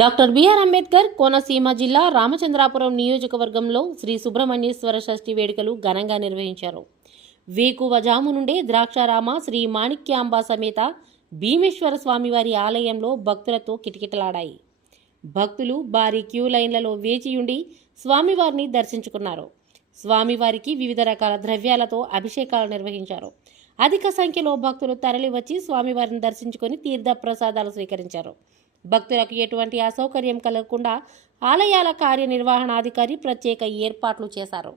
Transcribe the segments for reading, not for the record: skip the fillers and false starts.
Doctor BR Ambedkar Konaseema జిల్లా రామచంద్రాపురం నియోజకవర్గంలో శ్రీ సుబ్రహ్మణ్యేశ్వర షష్ఠి వేడుకలు ఘనంగా నిర్వహించారు. వేకువజాము నుండే ద్రాక్షారామ శ్రీ మాణిక్యాంబ సమేత భీమేశ్వర స్వామివారి ఆలయంలో భక్తులతో కిటకిటలాడాయి. భక్తులు భారీ క్యూ లైన్లలో వేచియుండి స్వామివారిని దర్శించుకున్నారు. స్వామివారికి వివిధ రకాల ద్రవ్యాలతో అభిషేకాలు నిర్వహించారు. అధిక సంఖ్యలో భక్తులు తరలివచ్చి స్వామివారిని దర్శించుకొని తీర్థ ప్రసాదాలు స్వీకరించారు. భక్తులకు ఎటువంటి అసౌకర్యం కలగకుండా ఆలయాల కార్యనిర్వహణాధికారి ప్రత్యేక ఏర్పాట్లు చేశారు.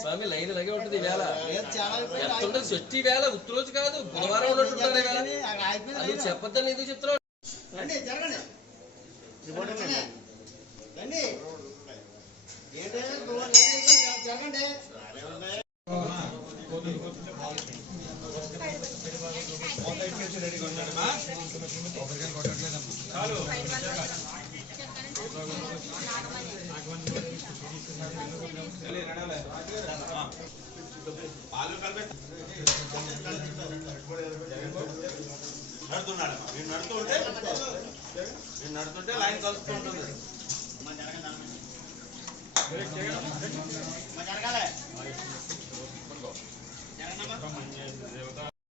స్వామి లైన్ లాగే ఉంటుంది. వేళ ఎంత షష్ఠి వేళ ఉత్తరోజు కాదు, బుధవారం ఉన్నట్టుంటారు. అది చెప్పొద్దని ఎందుకు చెప్తున్నావు? నడుతుంటే లైన్ కలుస్తుంటుంది.